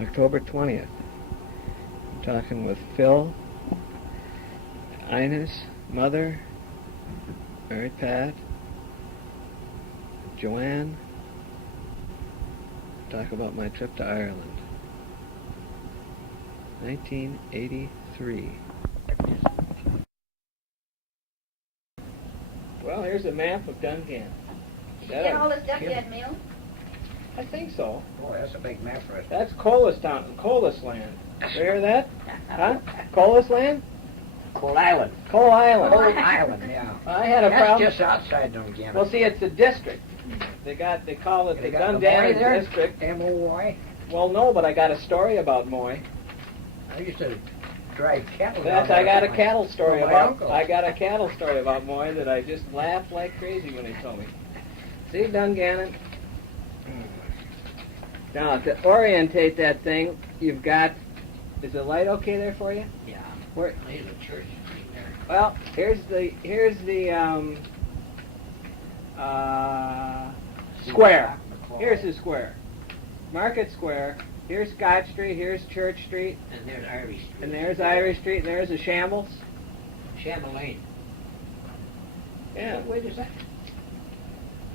October 20th. I'm talking with Phil, Ina's mother, Mary Pat, Joanne. Talk about my trip to Ireland. 1983. Well, here's a map of Dungannon. Did you get all the stuff you had mailed? I think so. Boy, that's a big map for us. That's Colas land. You hear that? Huh? Colas land? Coal Island. Coal Island. Coal Island, yeah. I had a That's problem. just outside Dungannon. Well, see, it's the district. They call it the Dungannon district. M-O-Y? Well, no, but I got a story about Moy. I used to drive cattle. I got a cattle story about. Uncle. I got a cattle story about Moy that I just laughed like crazy when they told me. See, Dungannon. Now, to orientate that thing, you've got. Is the light okay there for you? Yeah. Where? There's a church there. Well, here's the square. Here's the square. Market Square. Here's Scott Street. Here's Church Street. And there's Irish Street. And there's Irish Street. And there's the Shambles. Shamble Lane. Yeah. Wait a second.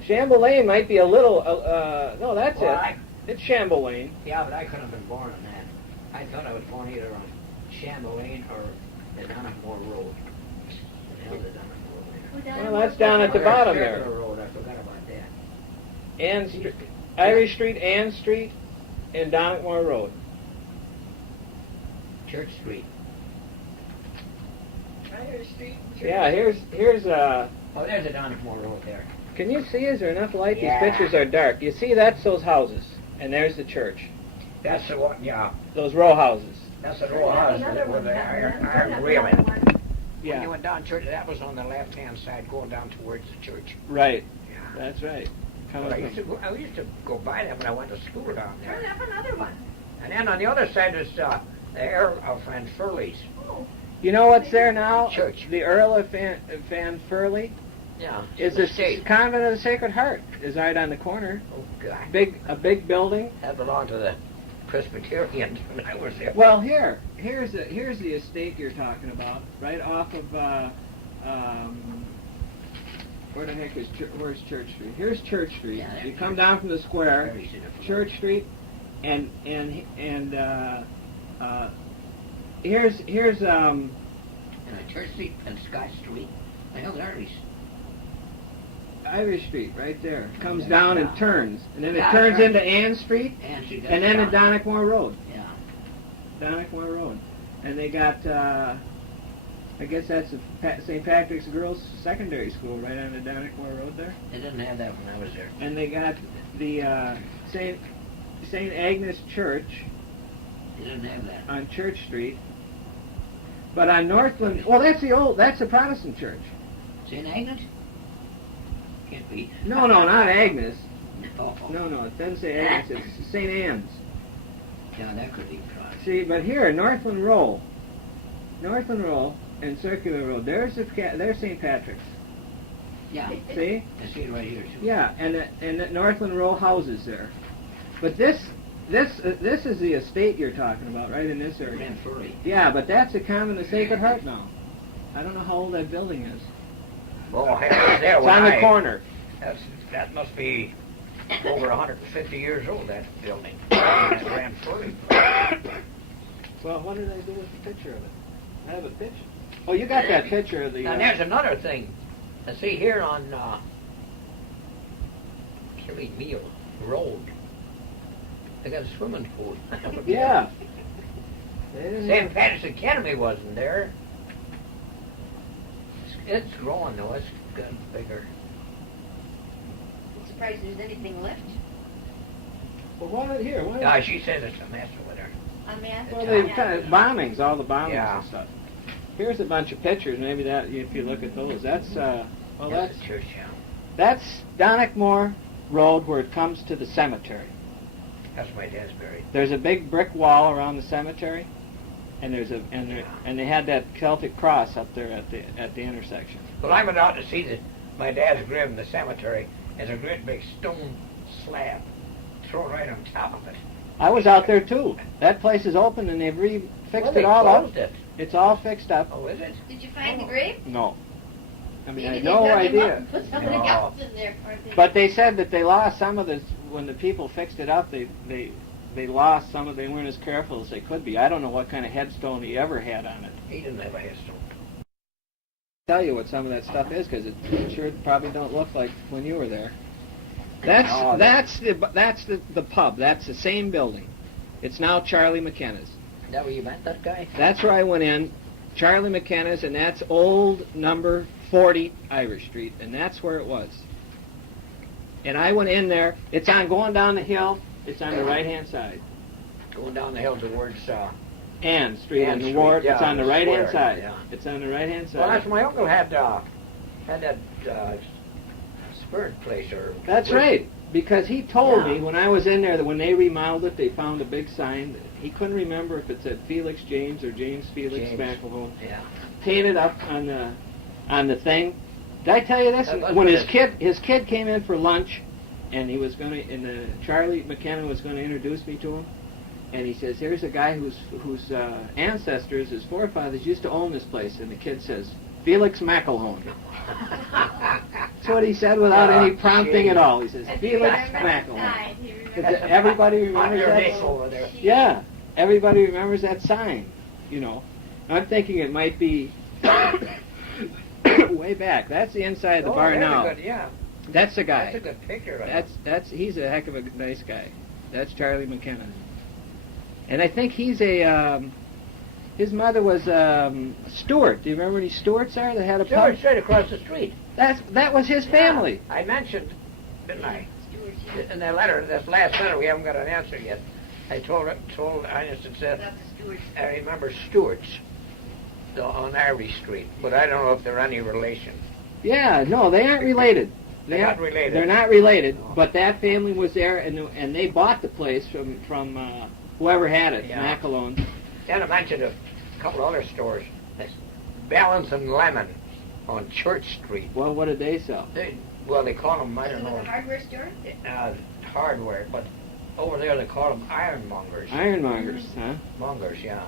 Shamble Lane might be a little. No, that's Well, it. It's Shamble Lane. Yeah, but I couldn't have been born on that. I thought I was born either on Shamble Lane or the Dungannon Road. The hell is Dungannon Road? Well, that's down at the bottom Circular there. Road, I forgot about that. Ann Street, Irish Street, Ann Street, and Donnockmore Road. Church Street. Irish Street. Yeah, here's Oh, there's a Donnockmore Road there. Can you see? Is there enough light? Yeah. These pictures are dark. You see, that's those houses, and there's the church. That's the one, yeah. Those row houses. That's the row house with the iron railing. When Yeah. you went down church, that was on the left-hand side, going down towards the church. Right. Yeah. That's right. Coming Well, I from- used to go by that when I went to school down Turn there. up another one. And then on the other side is the Earl of Van Furley's Oh. You know what's there now? Church. The Earl of Van Furley Yeah. is the state. Convent of the Sacred Heart. Is right on the corner. Oh, God. A big building. That belonged to the Presbyterians when I was there. Well, here's the estate you're talking about, right off of where the heck where's Church Street? Here's Church Street. Yeah, You come down from the square, Very beautiful. Church Street, and here's And Church Street and Scott Street. The hell's Irish? Irish Street right there. Comes Yeah. down and Yeah. turns, and then it Yeah, turns right. into Ann Street, And she and then to Donnockmore Road. Yeah. Donnockmore Road, and they got. I guess that's the St. Patrick's Girls Secondary School right on the Donnockmore Road there. They didn't have that when I was there. And they got the St. Agnes Church They didn't have that. on Church Street. But on Northland, well, that's the Protestant church. St. Agnes? Can't be. No, not Agnes. Oh. No, it doesn't say Agnes, it's St. Anne's. Yeah, that could be tried. See, but here, Northland Roll and Circular Road, there's St. Patrick's. Yeah. See? I see it right here, too. Yeah, and the Northland Row houses there. But this is the estate you're talking about, right in this area. Van Furley. Yeah, but that's the Convent of the Sacred Heart now. I don't know how old that building is. Oh, I was there It's when on the corner. That must be over 150 years old, that building. Van Furley. Well, what did I do with the picture of it? I have a picture. Oh, you got that picture of the... Now, there's another thing. I see here on Killymeal Road, they got a swimming pool. Yeah. They didn't St. have- Patrick's Academy wasn't there. It's growing, though. It's getting bigger. I'm surprised there's anything left. Well, why here? Why? Yeah, she says it's a mess over there. On that. Well, they've kind of bombings, all the bombings Yeah. and stuff. Here's a bunch of pictures. Maybe that if you look at those, that's That's a church, yeah. that's Donnockmore Road where it comes to the cemetery. That's my dad's buried. There's a big brick wall around the cemetery, and and they had that Celtic cross up there at the intersection. Well, I went out to see my dad's grave in the cemetery. There's a great big stone slab thrown right on top of it. I was out there too. That place is open and they've fixed Well, they it all up. closed it. It's all fixed up. Oh, is it? Did you find the grave? No. I mean, I Maybe had they no dug him up idea. and put something No. else in there. Or they- But they said that they lost some of the, when the people fixed it up, they lost some of, they weren't as careful as they could be. I don't know what kind of headstone he ever had on it. He didn't have a headstone. Tell you what some of that stuff is, because it sure probably don't look like when you were there. That's the pub. That's the same building. It's now Charlie McKenna's. Is that where you met that guy? That's where I went in, Charlie McKenna's, and that's old number 40 Irish Street, and that's where it was. And I went in there. It's on going down the hill. It's on the right-hand side. Going down the hill towards... Ann Street Ann and the Street, ward. yeah, It's on the the right-hand square, side. yeah. It's on the right-hand side. Well, that's my uncle had that spirit place or... That's right, because he told me when I was in there that when they remodeled it, they found a big sign. He couldn't remember if it said Felix James or James Felix James. McElhone. Yeah. Painted up on the thing. Did I tell you this? That's When what his kid came in for lunch, and he was going to, and Charlie McKenna was going to introduce me to him, and he says, "Here's a guy whose ancestors, his forefathers, used to own this place," and the kid says, "Felix McElhone." That's what he said without any prompting at all. He says, If you "Felix remember that McElhone." sign, you remember Because everybody remembers Your that. name over there. Yeah, everybody remembers that sign, you know. I'm thinking it might be way back. That's the inside of the bar that's now. a good, yeah. That's the guy. That's a good picture. Of him. He's a heck of a nice guy. That's Charlie McKenna. And I think he's his mother was Stewart. Do you remember any Stewarts there that had a Sure, pub? straight across the street. That was his family. Yeah, I mentioned, didn't I? Stewart's here. In that letter, this last letter, we haven't got an answer yet. I told Ines and said, About the Stewart's. I remember Stewart's on Ivy Street, but I don't know if they're any relation. Yeah, no, they aren't related. They're not related. They're not related, No. but that family was there, and they bought the place from whoever had it, Yeah. McElhone. Then I mentioned a couple other stores. That's Balance and Lemon on Church Street. Well, what did they sell? They call them, I So don't it was know, a hardware store? hardware, but over there they call them ironmongers. Ironmongers, huh? Mongers, yeah.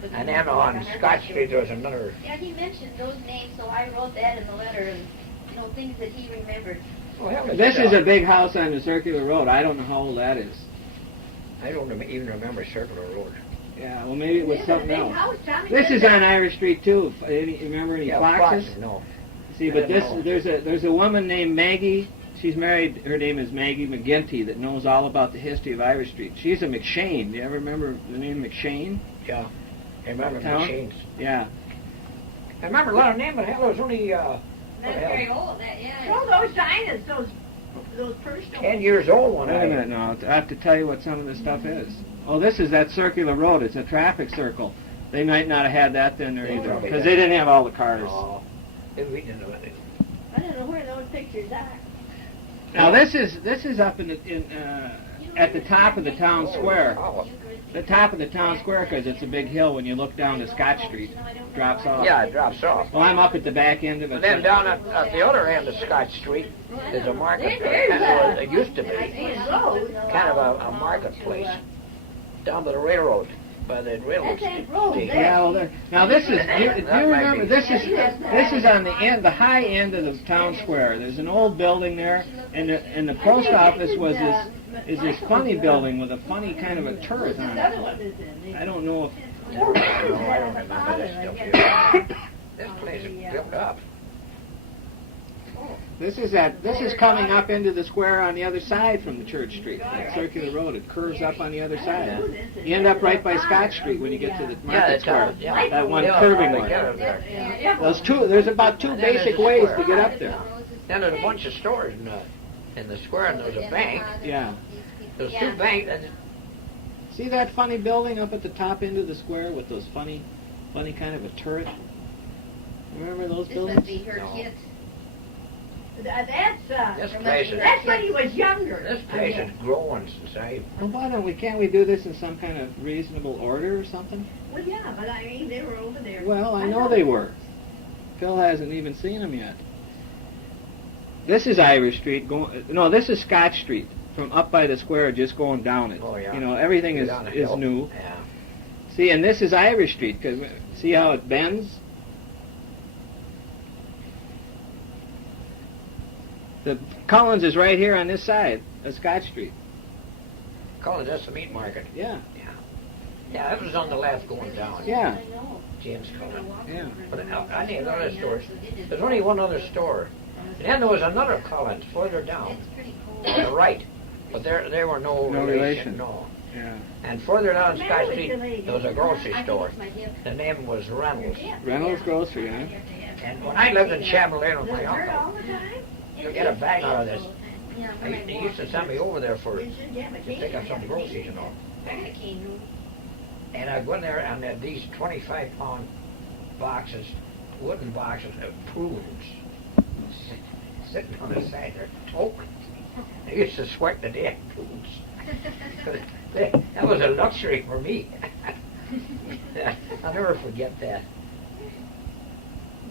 But And it then was on like a Scott hardware Street store. there was another. Yeah, he mentioned those names, so I wrote that in the letter, and, things that he remembered. This is a big house on the circular road. I don't know how old that is. I don't even remember Circular Road. Yeah, well, maybe it was This is a something big else. house, Tommy This said is that. on Irish Street too. Remember any foxes? No. See, I but don't know. there's a woman named Maggie. She's married. Her name is Maggie McGinty that knows all about the history of Irish Street. She's a McShane. Do you ever remember the name McShane? Yeah. I remember Town? machines. Yeah. I remember a lot of names, but hell, it was only That's very old, that, yeah. Well, those diners, those purse 10 years old when Wait a I... minute now. I have to tell you what some of this stuff is. Oh, this is that circular road. It's a traffic circle. They might not have had that then there They either probably because they didn't have all the cars. Oh, we didn't know anything. I don't know where those pictures are. Now this is up at the top of the town square. Oh, The top of the town square because it's a big hill when you look down to Scott Streit. Drops off. yeah, it drops off. Well, I'm up at the back end of it. And then down at the other end of Scott Street, there's a market. It used to be kind of a marketplace down by the railroad, by the railroad That's that road station. there. Yeah, well, now this is. Do you remember? This is on the end, the high end of the town square. There's an old building there, and the post office was this funny building with a funny kind of a turret on it. I don't know if. No, I don't remember this stuff here. This place is built up. This is coming up into the square on the other side from the Church Street, that circular road. It curves up on the other side. You end up right by Scott Street when you get to the market square. That one curving one. There's about two basic ways to get up there. Then there's a bunch of stores in the square, and there's a bank. Yeah. There's two banks. And See that funny building up at the top end of the square with those funny kind of a turret? Remember those This must buildings? be her No. kids. this place is That's when he was younger. this place is growing since I. Well, can't we do this in some kind of reasonable order or something? Well, yeah, but I mean, they were over there. Well, I know they were. Phil hasn't even seen them yet. This is Irish Street. No, this is Scott Street. from up by the square, just going down it. Oh, yeah. You know, everything Go is down the is hill. new. Yeah. See, and this is Irish Street, because see how it bends? The Collins is right here on this side of Scott Street. Call it just the meat market. Yeah, Yeah, that was on the left going down. yeah, I know. James Cullen. yeah. But I need other stores. There's only one other store. And then there was another Collins further down It's pretty cool. on the right. But there were no No relation. No. Yeah. And further down What's the Scott matter with Street, you, lady? there was a grocery I think store. it's my hip. The name was Reynolds. Reynolds Grocery, huh? And when I lived in Chamberlain with Does my it hurt all uncle, the time? you get a bag out of this. Yeah, They used to send me over there for You should have a to cane. pick up some groceries and all. And I'd go in there and had these 25-pound boxes, wooden boxes of prunes, sitting on the side there, token. I used to sweat the damn prunes. That was a luxury for me. I'll never forget that.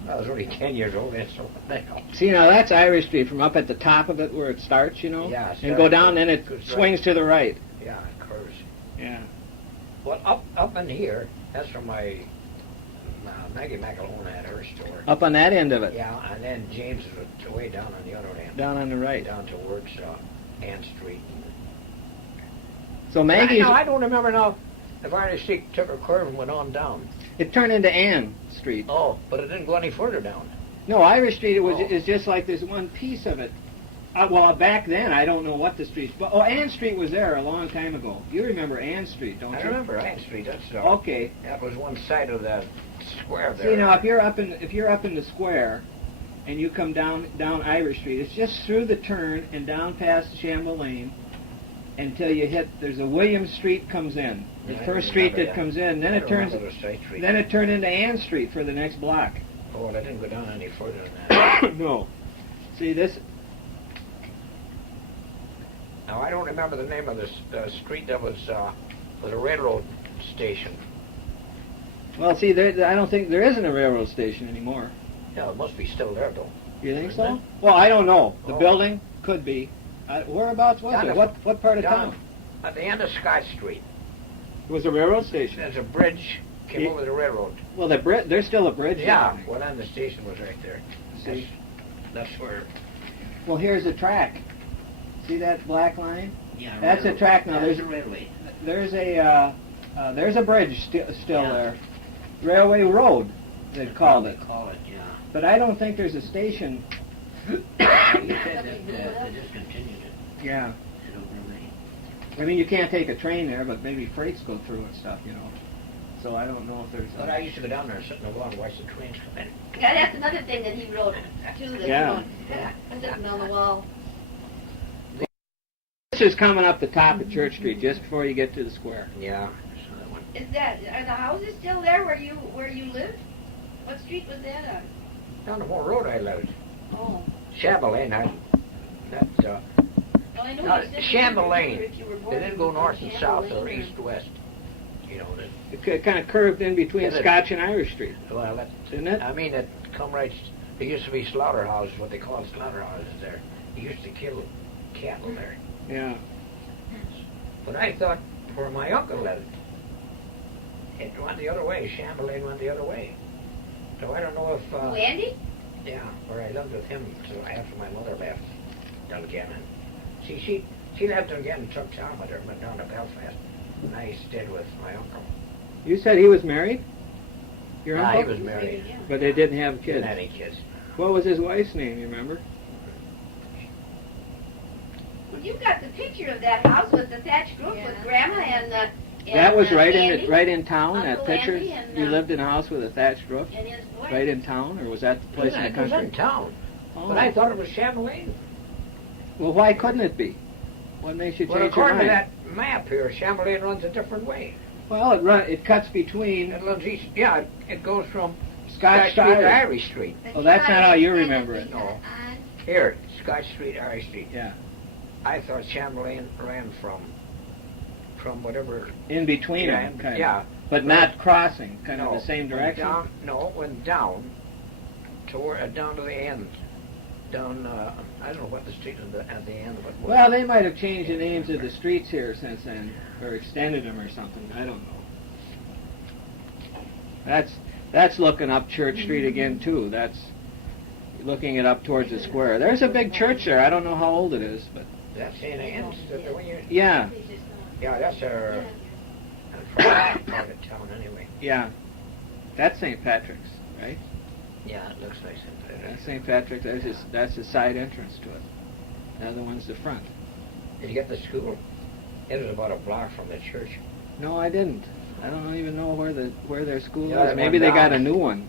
I was only 10 years old then, so now. See, now that's Irish Street from up at the top of it where it starts, you know? Yeah, it And go starts, down, then it goes swings right. to the right. Yeah, it curves. Yeah. Well, up in here, that's where my Maggie McElhone had her store. Up on that end of it. Yeah, and then James was way down on the other end. Down on the right. Down towards Ann Street. So Maggie's, I don't remember now if Irish Street took a curve and went on down. it turned into Ann Street. Oh, but it didn't go any further down. No, Irish Street Oh. is just like there's one piece of it. Well, back then, I don't know what the streets, but Ann Street was there a long time ago. You remember Ann Street, don't I you? remember Ann Street. That's Okay. That was one side of the square there. See, now if you're up in the square, and you come down Irish Street, it's just through the turn and down past Shamble Lane until you hit. There's a William Street comes in. The Yeah, I first street remember that comes in, then I it turns. remember the side street. Then it turned into Ann Street for the next block. Oh, well, I didn't go down any further than that. No. See this. Now I don't remember the name of this street that was a railroad station. Well, see, I don't think there isn't a railroad station anymore. Yeah, it must be still there though. You think Isn't so? it? Well, I don't know. The Oh. building could be. Whereabouts was Down it? at- What part of down town? At the end of Scott Street, It was a railroad station. there's a bridge came Yeah. over the railroad. Well, there's still a bridge. Yeah, there. well then the station was right there. See? That's where. Well, here's the track. See that black line? Yeah, That's a track now. There's There's a railway. there's a bridge still Yeah. there. Railway Road, they called it. Call it, yeah. But I don't think there's a station. You said that they discontinued it. Yeah. I don't remember. I mean, you can't take a train there, but maybe freights go through and stuff, you know. So I don't know if there's. But I used to go down there and sit in the wall and watch the trains come in. Yeah, that's another thing that he wrote too. That Yeah. Sitting on the wall. This is coming up the top of Church Street, just before you get to the square. Yeah. So that one. Are the houses still there where you live? What street was that on? Down the whole road I lived. Oh. Chamberlain, Well, I know No, you said Chamberlain. if you were born They didn't go in north and south or Chamberlain east west. You know, It kind of curved in between Yeah, Scotch and Irish Street, well, that, didn't it? I mean, it come right. There used to be slaughterhouses, what they call slaughterhouses there. They used to kill cattle there. Yeah. But I thought where my uncle lived, it went the other way. Chamberlain went the other way. So I don't know if. Who, Andy? Yeah, where I lived with him so after my mother left Dungannon. See, she left Dungannon, took Tom with her, went down to Belfast, and I stayed with my uncle. You said he was married? Your Ah, uncle? he was married. Yeah. But they didn't have Didn't kids. have any kids. What was his wife's name, you remember? Well, you got the picture of that house with the thatched roof with Grandma and That was right Andy in town, that Uncle picture? Andy and, You lived in a house with a thatched roof? and his wife. Right in town, or was that the place in the It was in country? town. Oh. But I thought it was Chamberlain. Well, why couldn't it be? What makes you Well, change your according to mind? that map here, Chamberlain runs a different way. Well, it cuts between It runs east. Yeah, it goes from Scotch Street to to Irish. Irish Street. Oh, that's not how you remember it. No. Here, Scotch Street, Irish Street. Yeah. I thought Chamberlain ran from whatever. In between Yeah, them, kind yeah. of. But not crossing, kind No, of the same went direction? Down, no, it went down to the end. down, I don't know what the street at the end of it was. Well, they might have changed the names of the streets here since then, or extended them or something. I don't know. That's looking up Church Street again too. That's looking it up towards the square. There's a big church there. I don't know how old it is, but That's St. Anne's? yeah, Yeah, that's our part of town anyway. yeah. That's St. Patrick's, right? Yeah, it looks like St. That's Patrick's. St. Patrick's. That's the side entrance to it. The other one's the front. Did you get the school? It was about a block from the church. No, I didn't. I don't even know where their school Yeah, is. they Maybe went they got down. a new one.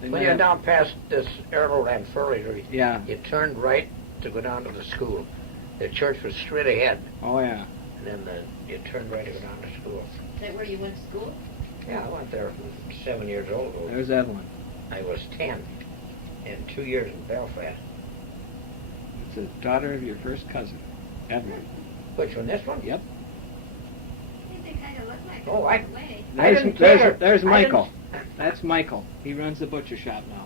They When might you're have- down past this airload and Furley, Yeah. you turned right to go down to the school. The church was straight ahead, Oh yeah. and then you turned right to go down to school. Is that where you went to school? Yeah, I went there 7 years old. There's Evelyn. I was 10, and 2 years in Belfast. It's the daughter of your first cousin, Evelyn. Which one, this one? Yep. I think they kind of look like Oh, it I- in a way. I didn't take her. There's I Michael. didn't- That's Michael. He runs the butcher shop now.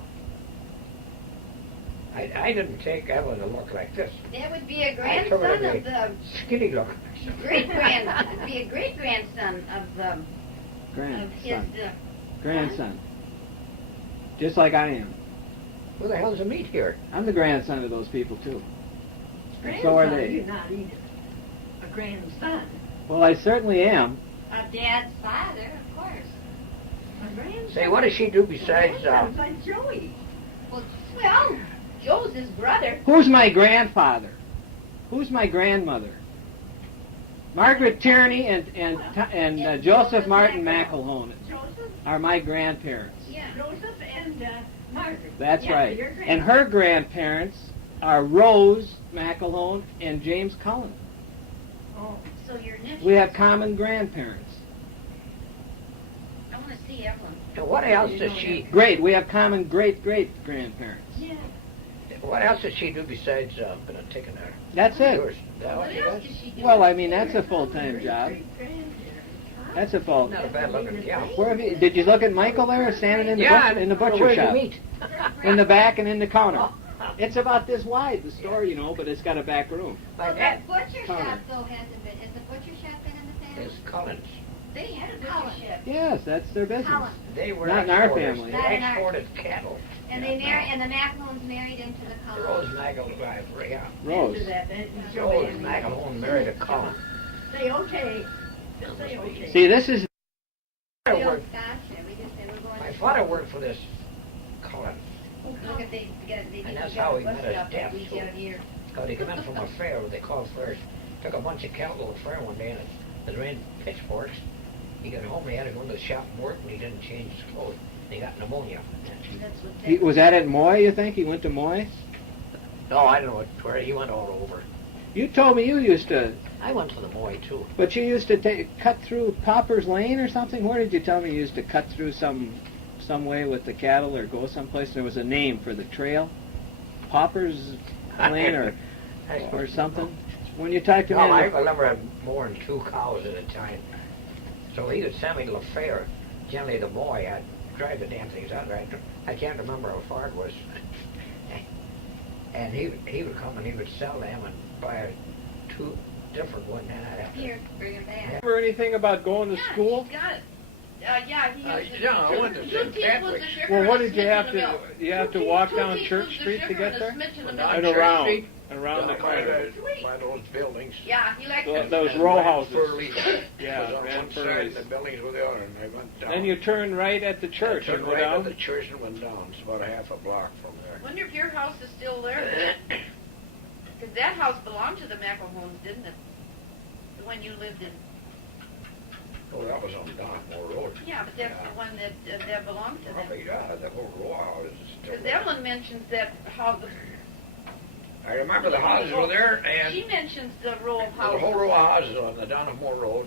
I didn't take Evelyn to look like this. That would be a I took her grandson to of the Skinny look. would be a great grandson of his. Grandson. Grandson. Just like I am. Who the hell's the meat here? I'm the grandson of those people too. So are Grandson, they. you're not either. A grandson. Well, I certainly am. Of Dad's father, of course. A grandson. Say, what does she do besides, Sounds like Joey. Well, Joe's his brother. Who's my grandfather? Who's my grandmother? Margaret Tierney and Joseph Martin McElhone Joseph, are my grandparents. Yeah. Joseph and Margaret. That's Yeah, right. your And her grandparents are Rose McElhone and James Cullen. Oh, So your nephew. We have common grandparents. I want to see Evelyn. and what else does she, Great. We have common great-great-grandparents. yeah. what else does she do besides taking her? That's it. Yours? Is that what What she else does? does she do? Well, I mean, that's a full-time job. Great-great-grandparents. That's a full. Not a bad looking gal. Where have you, did you look at Michael there, standing in the Yeah, in the where'd butcher you shop, meet? in the back and in the counter? It's about this wide, the store, you know, but it's got a back room. Well, Like that that. butcher Counter. shop, though, hasn't been. Has the butcher shop been in the family? It's Collins. They had a butcher shop. Yes, that's their business. Colin. They were Not in our exporters. family. They Not in our- exported cattle. And they and the McElhones married into the Rose Collins. McElhone, yeah. Rose. Into that, then you Rose show me. McElhone married a Collins. Say okay. Just say okay. See, this is I The old worked- Scotch there. We just said we're going My to father worked for this Collins. look at they And that's how he met his stuff death, that we too. out here. Because he came in from a fair, what they call fairs. Took a bunch of cattle to a fair one day, and it rained pitchforks. He got home, he had to go into the shop and work, and he didn't change his clothes. And he got pneumonia. That's what he, was that at Moy? You think he went to Moy? No, I don't know where he went all over. You told me you used to, I went to the Moy too. but you used to cut through Popper's Lane or something. Where did you tell me you used to cut through some way with the cattle or go someplace? There was a name for the trail, Popper's Lane or something. When you talked to me, No, on I the- remember had more than 2 cows at a time. So he would send me to the fair. Generally, the boy had drive the damn things out there. I can't remember how far it was. And he would come and he would sell them and buy 2 different ones. And I'd have to. Here, bring it back. remember anything about going to school? She's got it. Yeah, he used yeah, I went to St. Two teeth was Patrick's. the sugar Well, what and did you a have smidge in the to? milk. You have to Two walk teeth down was Church the Street to sugar get and a there, smidge in the Down milk. and Church around, Street? around the corner. By those buildings. Yeah, he liked Those it. row houses. Furley. Yeah, was on Van one side, Furley's. the buildings were the other, and I went down. Then you turn right at the church I and turned go right down. at the church and went down. It's about a half a block from there. Wonder if your house is still there. Because that house belonged to the McElhones, didn't it? When you lived in. Oh, that was on Donmore Road. Yeah, but that's Yeah. the one that belonged to them. Probably, yeah, the whole row house is still Because there. Evelyn mentions that how the. I remember the houses were there, and She mentions the row of there's a houses. whole row of houses on the Donmore Road.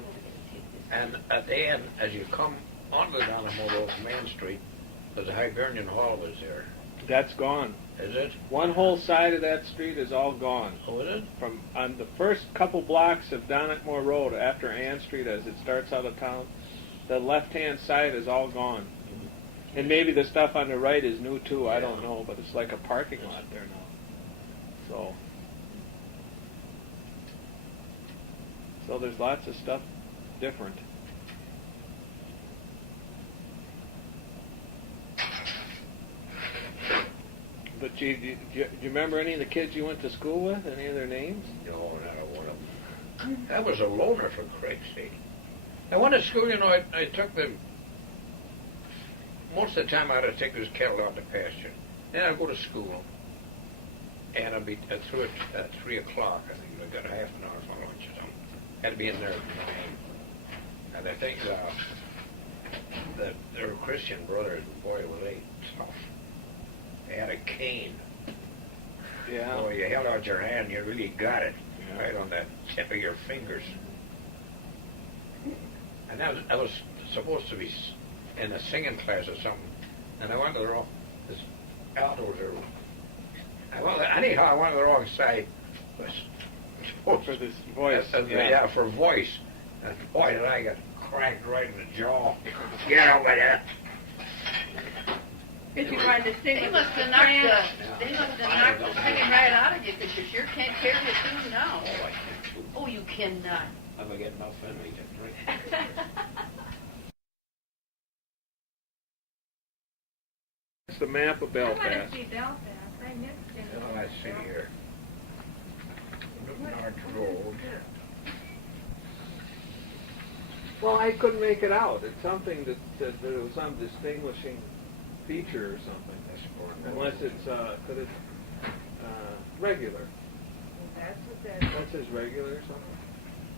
And at the end, as you come onto the Donmore Road from Main Street, there's a Hibernian Hall was there. That's gone. Is it? One whole side of that street is all gone. Oh, is it? From on the first couple blocks of Donatmore Road after Ann Street as it starts out of town, the left-hand side is all gone. And maybe the stuff on the right is new too, I don't know, but it's like a parking lot there now. So there's lots of stuff different. But do you remember any of the kids you went to school with? Any of their names? No, not one of them. I was a loner, for Christ's sake. I went to school, I took them. Most of the time I had to take this cattle out to pasture. Then I'd go to school, and I'd be through at 3 o'clock. I think I got half an hour for lunch or something. Had to be in there at 9. And I think that they were Christian brothers, and boy, were they tough. They had a cane. Yeah. Boy, you held out your hand, you really got it. Right on the tip of your fingers. And I was supposed to be in a singing class or something, and I went to the wrong, this altos are, anyhow, I went to the wrong side. For this voice. Yeah, for voice. And boy, did I get cracked right in the jaw. Get over there. Did you try to sing? They must have knocked the singing right out of you, because you sure can't carry a tune now. Oh, I can't shoot. Oh, you cannot. I'm going to get enough in me to drink. It's the map of I want to Belfast. see Belfast. I missed it. Oh, let's see here. North Road. Well, I couldn't make it out. It's something that said that it was some distinguishing feature or something. Unless it's, could it, regular. That's what that That says regular or something?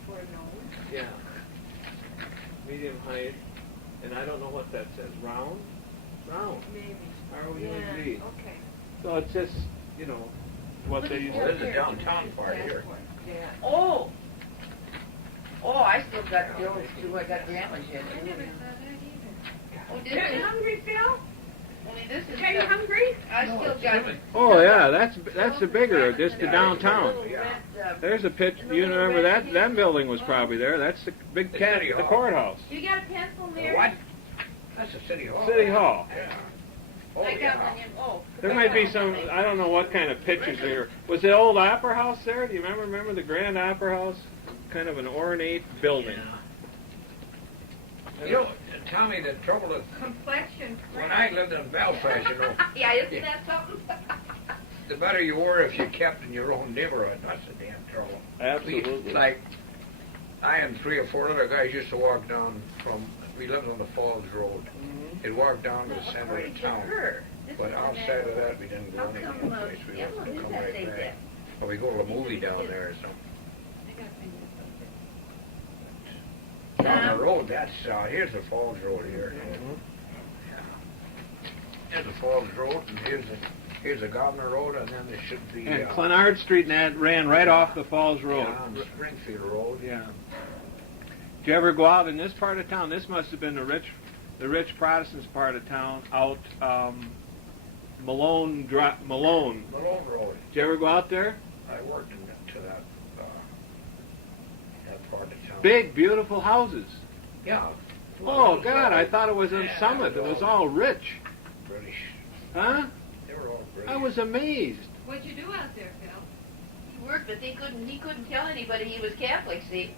for nose. Yeah. Medium height. And I don't know what that says. Round? Round. Maybe. R-O-U-N-D. Okay. So it's just, what they used Well, to this is the downtown part here. Yeah. Oh, I still got bills too. I got grandma's yet. I never saw that either. Oh, Are did you you? hungry, Phil? Only this is. Are you hungry? I still got. Oh, yeah, that's the bigger, just the downtown. Red, There's a pitch, you remember that building was probably there. That's the big The cat, city the hall. courthouse. You got a pencil, Mary? What? That's the City Hall. City Hall. Yeah. Oh, I got yeah. one in. Oh. There might be some, I don't know what kind of pictures there. Was the old Opera House there? Do you remember the Grand Opera House? Kind of an ornate building. Tommy, the trouble is, Complexion. when I lived in Belfast, Yeah, isn't that something? the better you were if you kept in your own neighborhood. That's the damn trouble. Absolutely. I and 3 or 4 other guys used to walk down we lived on the Falls Road. They'd walk down to the center of the town. But outside of that, we didn't go How anywhere. come Place we left Emma to did come that right say back. that? Or we go to a movie down there or something. Down the road, that's, here's the Falls Road here. Here's the Falls Road, and here's the Governor Road, and then there should be, And Clenard Street ran right off the Falls Road. on Springfield Road. Yeah. Did you ever go out in this part of town? This must have been the rich Protestants part of town, out Malone. Malone Road. Did you ever go out there? I worked to that part of town. Big, beautiful houses. Yeah. Oh, God, I thought it was in Summit. It was all rich. British. Huh? They were all British. I was amazed. What'd you do out there, Phil? He worked, but he couldn't tell anybody he was Catholic. See.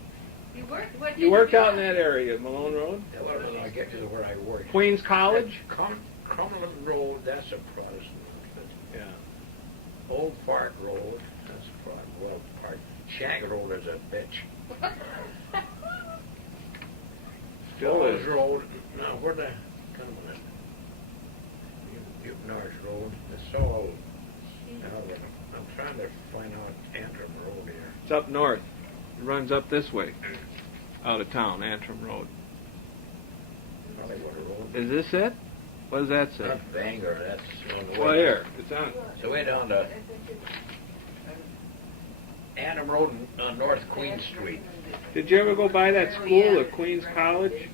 You worked? What did You worked do out in that area, Malone Road? Yeah, well, when I get to where I worked. Queens College? Cumberland Road, that's a Protestant. Yeah. Old Park Road, that's a Protestant. Well, Park. Shank Road is a bitch. Still is. Falls Road, no, where the, come on. Narge Road, it's all, I'm trying to find out Antrim Road here. It's up north. It runs up this way, out of town, Antrim Road. Hollywood Road. Is this it? What does that say? That's Bangor, that's on the Well, way. here. It's on. So way down to Antrim Road on North Queen Street. Did you ever go by that school, the Queens College,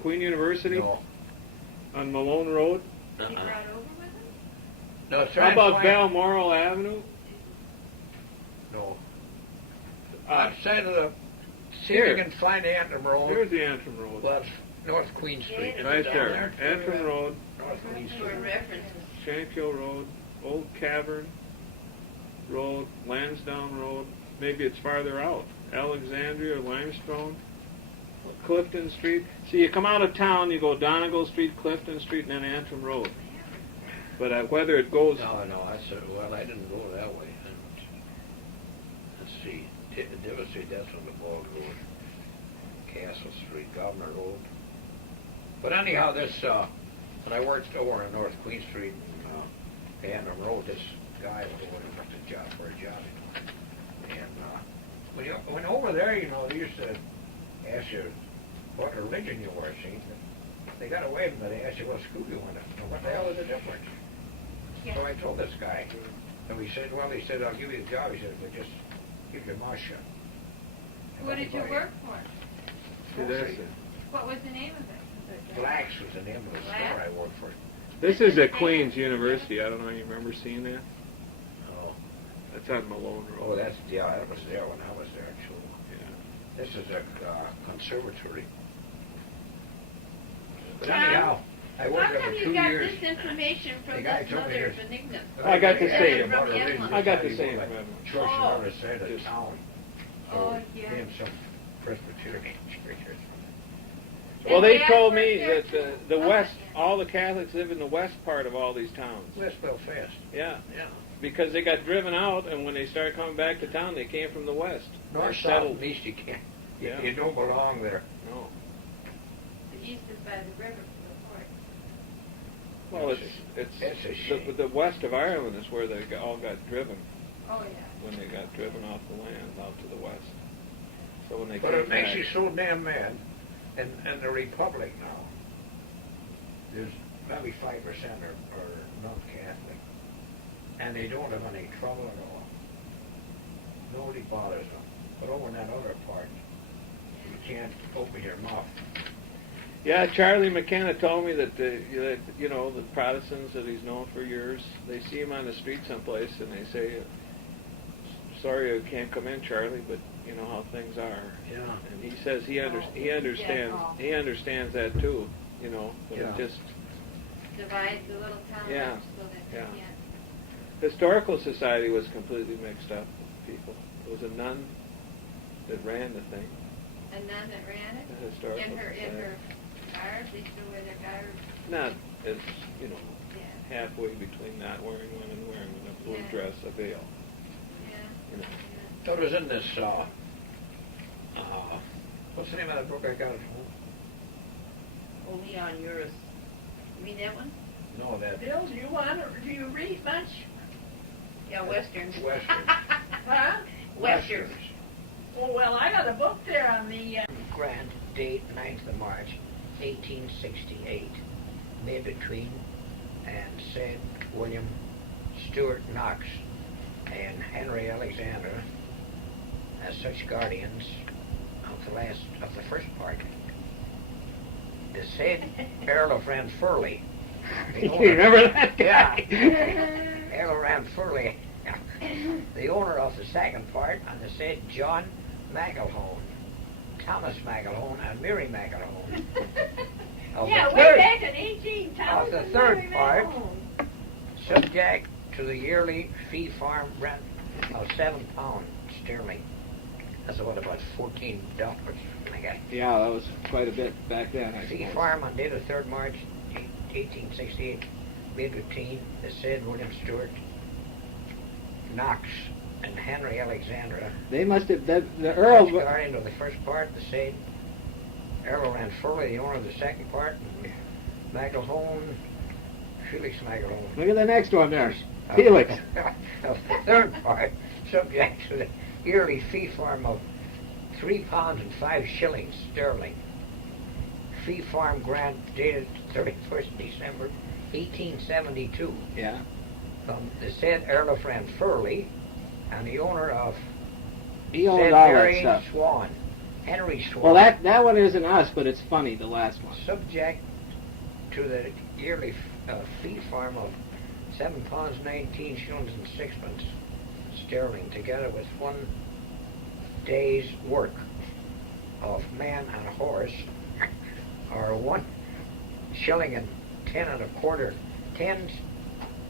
Queen University, No. on Malone Road? you brought over with him? No, How about Balmoral Avenue? No. Outside of the, see Here. if you can find Antrim Road. There's the Antrim Road. Well, that's North Queen Street. Is it Right down there. Antrim Road, North Queen For Street. references. Shankill Road, Old Cavern. Road, Lansdowne Road. Maybe it's farther out. Alexandria, Limestone, Clifton Street. See, you come out of town, you go Donegal Street, Clifton Street, and then Antrim Road. But whether it goes... No, I said, well, I didn't go that way. Let's see. David Street, that's on the Bald Road. Castle Street, Governor Road. But anyhow, this, when I worked over on North Queen Street and Antrim Road, this guy was over for a job. And when you went over there, you know, they used to ask you what religion you were, see. They got away from it. They asked you what school you went to. What the hell is the difference? So I told this guy, and he said, I'll give you the job. He said, but just keep your mouth shut. What did you work for? See, that's it. What was the name of it? Blacks was the name of the store I worked for. This is at Queen's University. I don't know, you remember seeing that? Oh, That's on Malone Road. that was there when I was there, too. Yeah. This is a conservatory. But Tom, anyhow, I How worked there come for you 2 got years. this information The from guy this told me Mother this. Benigna? I got the same. From Emma. I got the same. Church on the other side of the town. Oh, yeah. Named some Presbyterian church. Well, they Dad told worked me there that too? the west, all the Catholics live in the west part of all these towns. West Belfast. Yeah, Yeah. because they got driven out, and when they started coming back to town, they came from the west. North, They south, settled. and east, you can't. Yeah. You don't belong there. No. The east is by the river for the port. Well, That's it's a shame. the west of Ireland is where they all got driven Oh, yeah. when they got driven off the land out to the west. So when they But came it makes back, you so damn mad. And the Republic now, there's maybe 5% are non-Catholic. And they don't have any trouble at all. Nobody bothers them. But over in that other part, you can't open your mouth. yeah, Charlie McKenna told me that the Protestants that he's known for years, they see him on the street someplace and they say, "Sorry, I can't come in, Charlie, but you know how things are." Yeah. And he says he understands that too, you know. But Yeah. it just Divide the little town Yeah. up so that Yeah. you can't. Historical Society was completely mixed up with people. There was a nun that ran the thing. A nun that ran it? The Historical In her Society. garb? They still wear their garb? Not as, you know, Yeah. halfway between not wearing one and wearing a blue Yeah. dress, a veil. Yeah. You know. So it was in this, what's the name of that book I got at home? Only on yours. You mean that one? No, that Bill, do you read much? Yeah, Westerns. Western. Huh? Westerns. Oh, well, I got a book there on the, Grant, date 9th of March, 1868, made between and said William Stuart Knox and Henry Alexander as such guardians of the first part. The said Earl of Ranfurly. You remember that guy? Yeah. Earl of Ranfurly, the owner of the second part, and the said John McElhone, Thomas McElhone, and Mary McElhone. Of yeah, the way third- back in 18 of the third part, subject to the yearly fee farm rent of £7 sterling. That's about $14. I got Yeah, that was quite a bit back then, I fee suppose. farm on date of 3rd March 1868, made between the said William Stewart Knox and Henry Alexandra. They must have, the Earl, Guardian of the first part, the said Earl Ranfurly, the owner of the second part, and McElhone, Felix McElhone. look at the next one there. Felix. Of the third part, subject to the yearly fee farm of £3 and 5 shillings sterling. Fee farm grant dated 31st December 1872 Yeah. from the said Earl of Ranfurly and the owner of He owned said all that Mary stuff. Swan, Henry Swan. Well, that one isn't us, but it's funny, the last one. Subject to the yearly fee farm of £7 19 shillings and sixpence sterling, together with 1 day's work of man and horse, or 1 shilling and 10 and a quarter,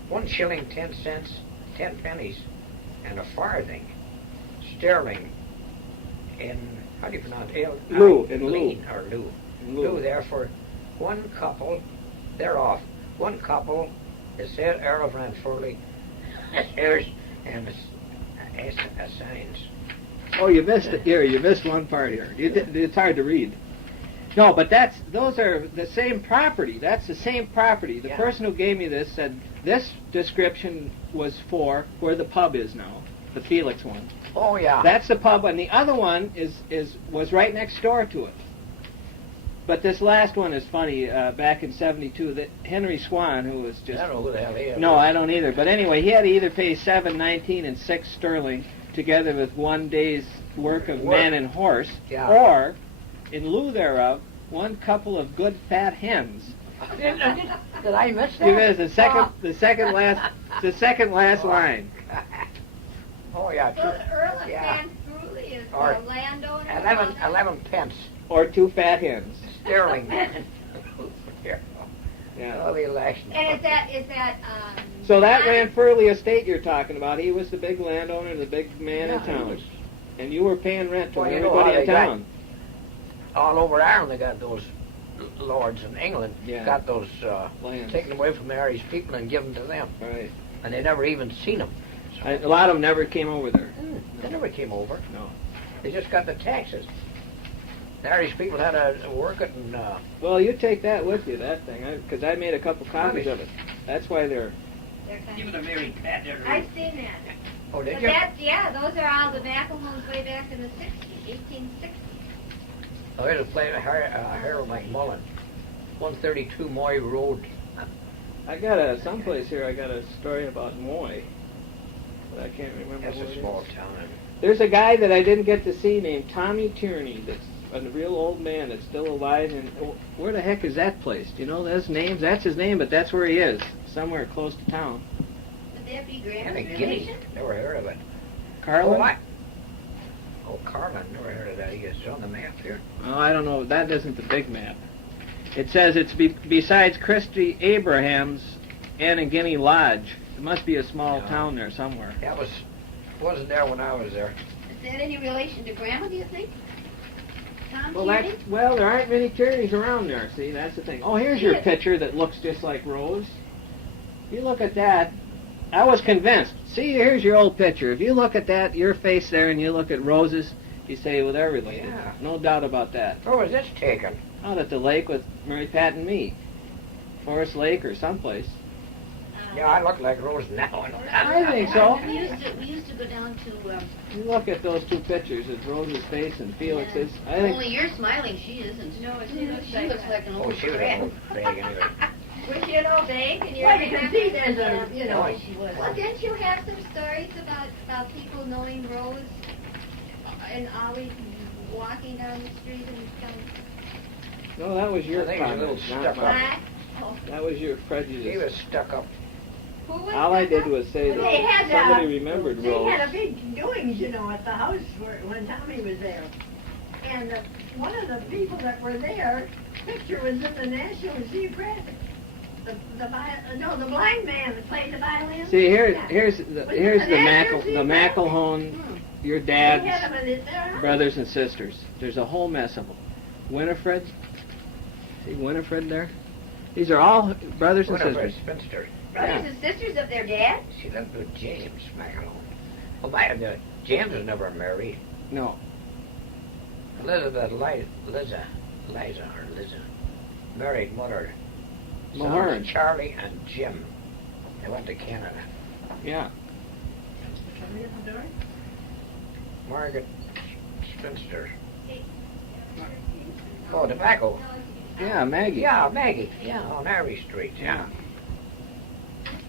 1 shilling 10 cents, 10 pennies, and a farthing sterling in, how do you pronounce it? Lou, in Lou. Lean, or Lou. Lou, therefore, one couple, they're off. One couple is said Earl of Ranfurly, heirs and assigns. Oh, you missed it here. You missed one part here. It's hard to read. No, but those are the same property. That's the same property. The person who gave me this said this description was for where the pub is now, the Felix one. Oh, yeah. That's the pub, and the other one was right next door to it. But this last one is funny. Back in '72, that Henry Swan, who was just I don't know who the hell he is. no, I don't either. But anyway, he had to either pay $7, $19, and $6 sterling together with 1 day's work of man and horse, or in lieu thereof, one couple of good fat hens. Did I miss that? You missed the second last line. Oh, yeah. Well, the Earl of Yeah. Ranfurly is Or the landowner. 11 pence Or 2 fat hens. sterling. Yeah. Yeah. Oh, the election. And is that So that Ranfurly estate you're talking about, he was the big landowner, the big man in town. And you were paying rent to Well, you know how everybody in they got- town. All over Ireland, they got those lords in England. Yeah. Got those Lands. taken away from the Irish people and given to them. Right. And they never even seen them. A lot of them never came over there. They never came over. No. They just got the taxes. The Irish people had to work it and... Well, you take that with you, that thing, because I made a couple copies of it. That's why they're... Give it a Mary Pat there. I've seen that. Oh, did But you? those are all the McElhones way back in the 1860s. Oh, here's a play of Harold McMullen. 132 Moy Road. I got someplace here, I got a story about Moy. But I can't remember That's what a it small is. town. There's a guy that I didn't get to see named Tommy Tierney that's a real old man that's still alive. And where the heck is that place? Do you know his name? That's his name, but that's where he is. Somewhere close to town. Would that be And a Grandma's guinea. relation? Never heard of it. Carlin? Oh, Carlin. Never heard of that. He is on the map here. Oh, I don't know. That isn't the big map. It says it's besides Christy Abraham's Anagini Lodge. It must be a small town there somewhere. That wasn't there when I was there. Is that any relation to Grandma, do you think? Tom Well, Tierney? there aren't many Tierneys around there. See, that's the thing. Oh, here's your picture that looks just like Rose. You look at that. I was convinced. See, here's your old picture. If you look at that, your face there, and you look at Rose's, you say, well, they're related. Yeah. No doubt about that. Where was this taken? Out at the lake with Mary Pat and me. Forest Lake or someplace. Yeah, I look like Rose now. I think so. We used to go down to. You look at those two pictures. It's Rose's face and Felix's. I think. Only you're smiling, she isn't. No, she looks She looks like an Oh, old she was an crab. old bag anyway. Was she an old egg? And Well, you can see there's a, you know, Oh, She was. Well, didn't you have some stories about people knowing Rose and always walking down the street and stuff? No, that was your I think he's a little comment, not stuck mine. What? That was your He prejudice. was stuck up. Who was All I that? did was say Well, they that had, somebody remembered they Rose. had a big doings, you know, at the house when Tommy was there. And one of the people that were there, picture was in the National Geographic. The blind man that played the violin. See, here's Was it the National Geographic? McElhone, your They had dad's them at their house. brothers and sisters. There's a whole mess of them. Winifred, see Winifred there? These are all brothers and Winifred sisters. Spinster. Brothers and sisters of their dad? She lived with James McElhone. Oh, James was never married. No, Elizabeth Liza married mother. Mahern. Sons Charlie and Jim. They went to Canada. Yeah. Somebody at the door? Margaret Spinster. Oh, tobacco. Yeah, Maggie. Yeah, Maggie. Yeah, on Ivy Street. Yeah.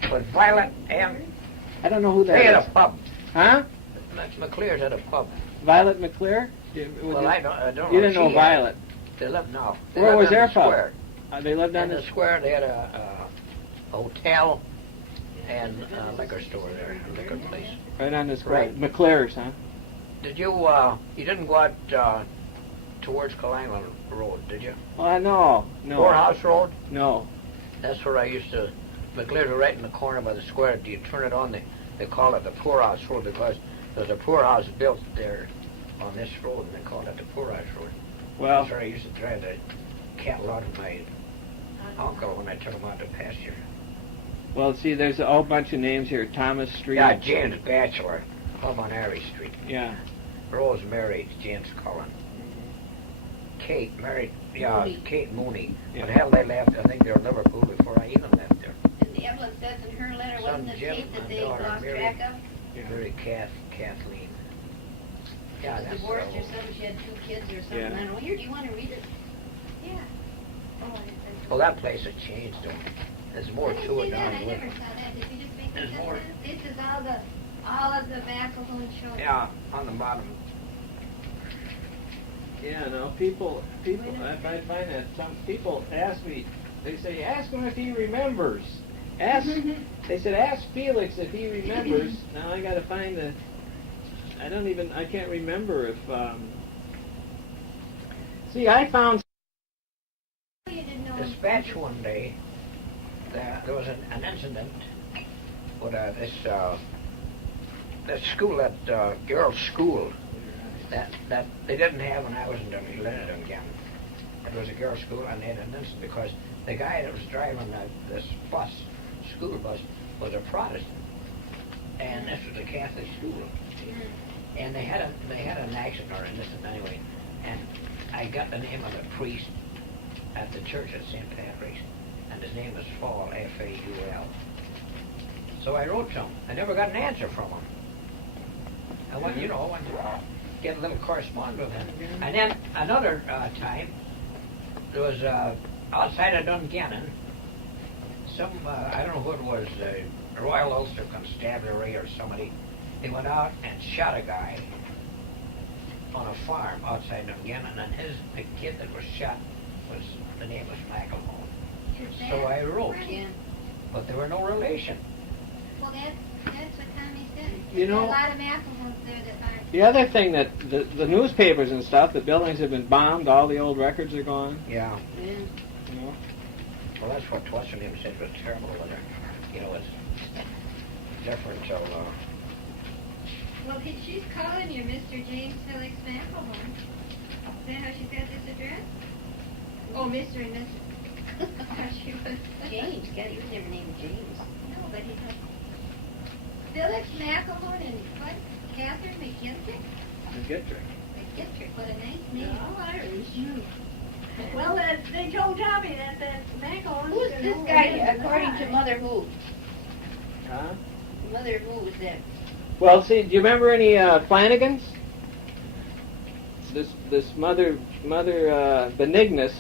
But Violet and I don't know who they had that a is. pub. Huh? McClear's had a pub. Violet McClear? Well, I don't know. You didn't know She had- Violet. They lived now. They Where lived was on their the pub? square. They lived on In the this. square, they had a hotel and a liquor store there, a liquor place. Right on this square. Right. McClear's, huh? Did you, you didn't go out towards Kilangland Road, did you? No. Poorhouse Road? No. That's where I used to, McClear's right in the corner by the square. Do you turn it on, They call it the poorhouse road because there's a poorhouse built there on this road, and they call it the poorhouse road. Well, That's where I used to drive the cattle out of my uncle when I took him out to pasture. well, see, there's a whole bunch of names here. Thomas Street. Yeah, James Batchelor, home on Airy Street. Yeah. Rose married James Cullen. Kate married, Mooney. Kate Mooney. Yeah. But hell, they left. I think they were in Liverpool before I even left there. And Evelyn says in her letter, Son wasn't it Jim Kate that and they daughter lost Mary. track of? Yeah. Married Kathleen. Yeah, She was that's divorced so- or something, she had 2 kids or something. Yeah. I don't know. Here, do you want to read it? Yeah. Oh, I didn't Well, that place has changed, though. There's more I didn't to see it that. now. I never saw that. Did you just make There's this up more. then? This is all of the McElhone shows. Yeah, on the bottom. Yeah, no, people, I find that some people ask me, they say, ask him if he remembers. They said, ask Felix if he remembers. Now I gotta find I can't remember if, see, I found, You didn't know. Dispatch one day, there was an incident with this school, that girls' school, that they didn't have when I was in Dungannon. It was a girls' school, and they had an incident because the guy that was driving this bus, school bus, was a Protestant, and this was a Catholic school. And they had an accident or an incident anyway, and I got the name of the priest at the church at St. Patrick's, and his name was Faul, F-A-U-L. So I wrote to him. I never got an answer from him. I went, to get a little correspondence with him. And then another time, there was outside of Dungannon, some, I don't know who it was, Royal Ulster Constabulary or somebody, they went out and shot a guy on a farm outside Dungannon, and the kid that was shot the name was McElhone. Is that So I wrote, right? Yeah. but there were no relation. Well, that's what Tommy said. You There are know- a lot of McElhones there that aren't. the other thing that the newspapers and stuff, the buildings have been bombed, all the old records are gone, Yeah. Yeah. you know. Well, that's what what's her name said was terrible with her. It's different till, Well, she's calling you Mr. James Felix McElhone. Is that how she got this address? Oh, Mr. and Mrs. She was James. God, he was never named James. No, but he's like Felix McElhone and what? Catherine McGintrick? McGintrick, what a nice name. All Irish. Well, they told Tommy that McElhone. Who's this guy, according to Mother Who? Huh? Mother Who is that? Well, see, do you remember any Flanagans? This mother Benignus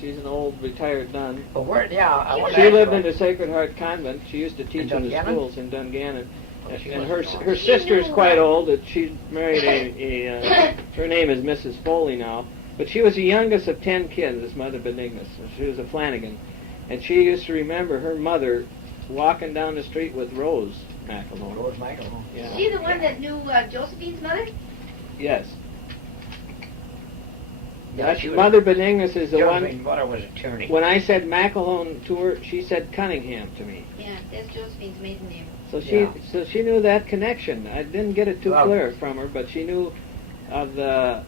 she's an old retired nun. but where, I want to She ask lived you, in the Sacred Heart Convent. She used to teach in the Dungannon? schools in Dungannon. Oh, she And must her know. sister's She knew quite her. old. That she married her name is Mrs. Foley now. But she was the youngest of 10 kids, this Mother Benignus. And she was a Flanagan. And she used to remember her mother walking down the street with Rose McElhone. Rose McElhone. Yeah. Is she the one that knew Josephine's mother? Yes. Yeah, That's she was- Mother Benignus is the Josephine's one. mother was attorney. When I said McElhone to her, she said Cunningham to me. Yeah, that's Josephine's maiden name. Yeah. So she knew that connection. I didn't get it too Well- clear from her, but she knew of I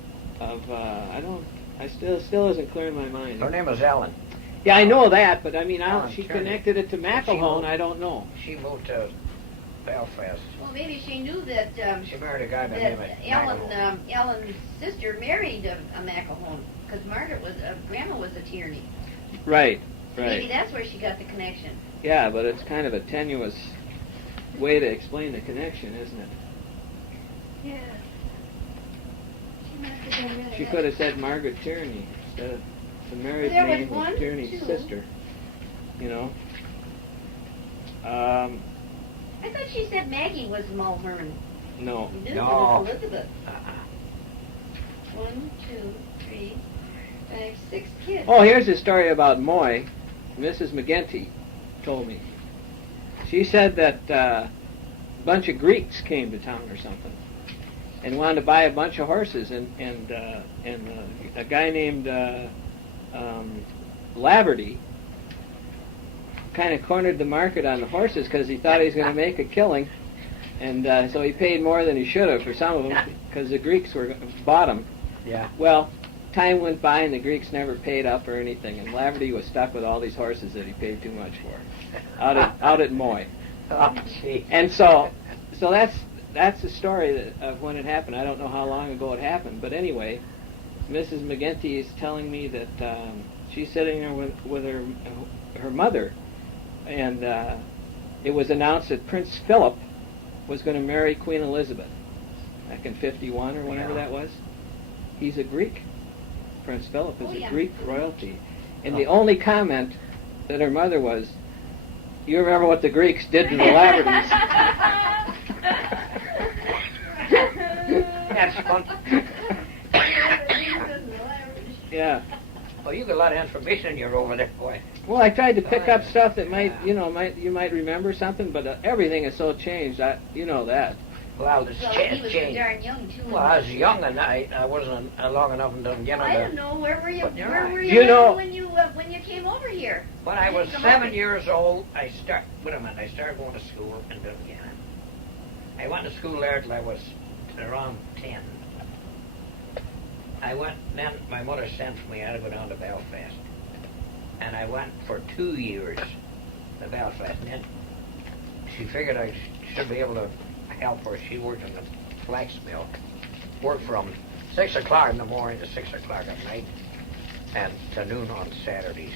still isn't clear in my mind. Her name was Ellen. Yeah, I know that, but I mean, Ellen she Turner. connected it to She McElhone. moved- I don't know. She moved to Belfast. Well, maybe she knew that She married a guy by the name of McElhone. Ellen's sister married a McElhone because Margaret was Grandma was a Tierney. Right, Maybe right. that's where she got the connection. Yeah, but it's kind of a tenuous way to explain the connection, isn't it? Yeah. She must have been really She good. could have said Margaret Tierney instead of the married There was name one, was Tierney's two. sister. You know. I thought she said Maggie was Mulhern. No. This No. was Elizabeth. Uh-uh. 1, 2, 3, 5, 6 kids. Oh, here's a story about Moy. Mrs. McGinty told me. She said that a bunch of Greeks came to town or something and wanted to buy a bunch of horses, and a guy named Laverty kind of cornered the market on the horses because he thought he was going to make a killing, and so he paid more than he should have for some of them because the Greeks bought them. Yeah. Well, time went by and the Greeks never paid up or anything, and Laverty was stuck with all these horses that he paid too much for out at Moy. Oh, gee. And so that's the story of when it happened. I don't know how long ago it happened, but anyway, Mrs. McGinty is telling me that she's sitting there with her mother, and it was announced that Prince Philip was going to marry Queen Elizabeth back in 51 or whenever that was. He's a Greek. Prince Philip is a Greek royalty. And the only comment that her mother was, "You remember what the Greeks did to the Lavertys?" That's fun. Yeah. Well, you got a lot of information in your over there, boy. Well, I tried to pick up stuff that you might remember something, but everything is so changed. You know that. Well, it's So he was changed. darn young too. Well, I was young and I wasn't long enough in Dungannon. I don't know. Where were you? But you're Where right. were You you know- when you came over here? When I was Come 7 over. years old, I started going to school in Dungannon. I went to school there till I was around 10. Then my mother sent for me, I had to go down to Belfast. And I went for 2 years to Belfast. And then she figured I should be able to help her. She worked in the flax mill. Worked from 6 o'clock in the morning to 6 o'clock at night and to noon on Saturdays.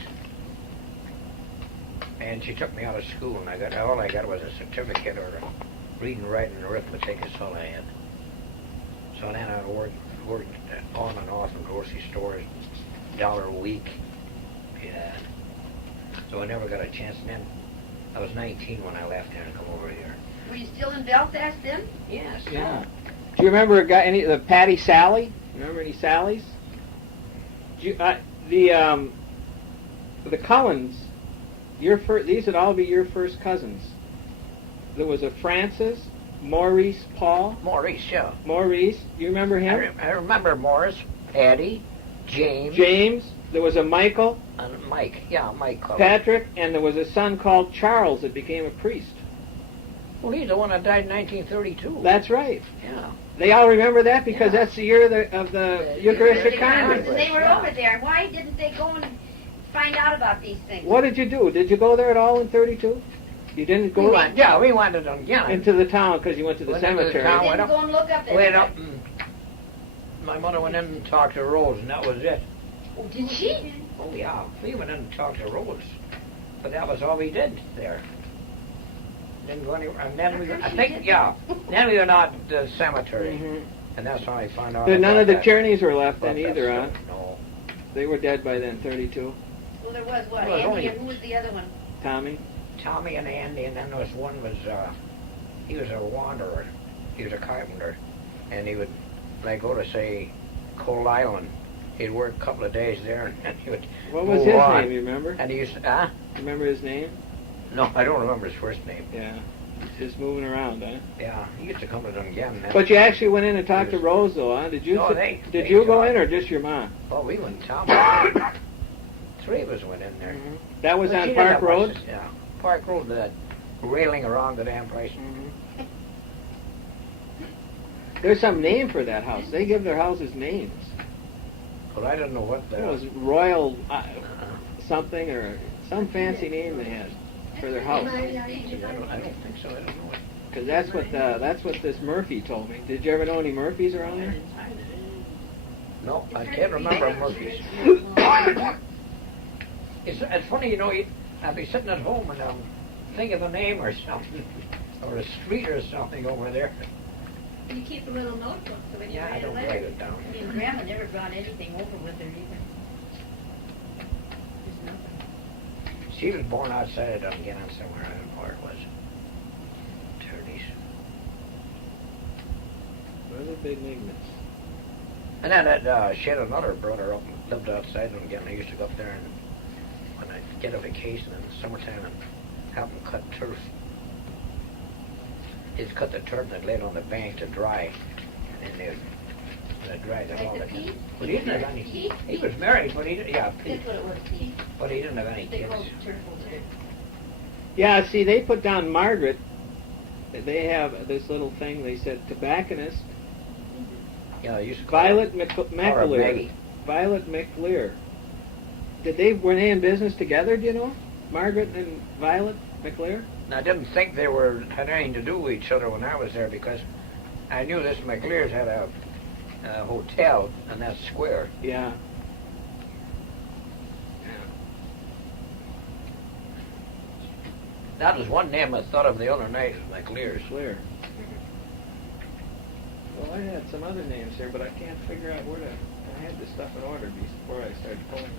And she took me out of school, and all I got was a certificate or a reading, writing, and arithmetic. That's all I had. So then I worked on and off in grocery stores, $1 a week. Yeah. So I never got a chance. And then I was 19 when I left there and come over here. Were you still in Belfast then? Yes. Yeah. Do you remember the Patty Sally? Remember any Sallys? The Cullens. These would all be your first cousins. There was a Francis, Maurice, Paul. Maurice, yeah. Maurice, you remember him? I remember Morris, Eddie, James. James. There was a Michael, And Mike. Yeah, Mike. Patrick, and there was a son called Charles that became a priest. Well, he's the one that died in 1932. That's right. Yeah. They all remember that because Yeah. that's the year of the Eucharistic Congress. And they were over there. Why didn't they go and find out about these things? What did you do? Did you go there at all in 32? You didn't go We went to Dungannon. into the town because you went to the Went into the cemetery. town. They went didn't up- go and look up Went there. up and my mother went in and talked to Rose, and that was it. Oh, did she? Oh, yeah. We went in and talked to Rose. But that was all we did there. Didn't go anywhere. And then then we went out to the cemetery. Mhm. And that's how I found out. None about of the that. Tierneys were left About then that either, huh? stuff. No. They were dead by then, 32. Well, there was what? Well, Andy, only- and who was the other one? Tommy? Tommy and Andy, and then there was one he was a wanderer. He was a carpenter. And he would, go to, say, Coal Island. He'd work a couple of days there, and then he would What was move his on. name, you remember? And he used to, Remember his name? No, I don't remember his first name. Yeah. Just moving around, huh? Yeah, he used to come to Dungannon. But you actually went in and talked to Rose, though, huh? Did you? No, did they you go talked. in, or just your mom? Oh, we went, Tom. 3 of us went in there. That was But on she didn't Park have much Road. to- Yeah, Park Road, that railing around the damn place. There's some name for that house. They give their houses names. But I don't know what It was Royal something or some fancy name they had for their house. I don't think so. I don't know. Because that's what this Murphy told me. Did you ever know any Murphys around there? No, I can't remember Murphy's. It's funny, I'll be sitting at home and think of a name or something, or a street or something over there. You keep a little notebook so when you Yeah, I write a don't letter. write it down. I mean, Grandma never brought anything over with her either. There's nothing. She was born outside of Dungannon somewhere. I don't know where it was. 30s. Where the big Ignace? And then she had another brother up and lived outside Dungannon. I used to go up there and when I'd get a vacation in the summertime and help them cut turf. He'd cut the turf and they'd lay it on the bank to dry. And then they'd dry it all the time. But he didn't have any. He was married, but he didn't. Yeah, Pete. That's what it was, Pete. But he didn't have any They kids. called it turf over there. Yeah, see, they put down Margaret. They have this little thing. They said tobacconist Yeah, I used to call Violet her McLear. Maggie. Violet McLear. Were they in business together? Do you know, Margaret and Violet McLear? And I didn't think they had anything to do with each other when I was there because I knew this McLear's had a hotel in that square. Yeah. That was one name I thought of the other night, McLear's. McLear. Well, I had some other names here, but I can't figure out where to. I had this stuff in order before I started pulling.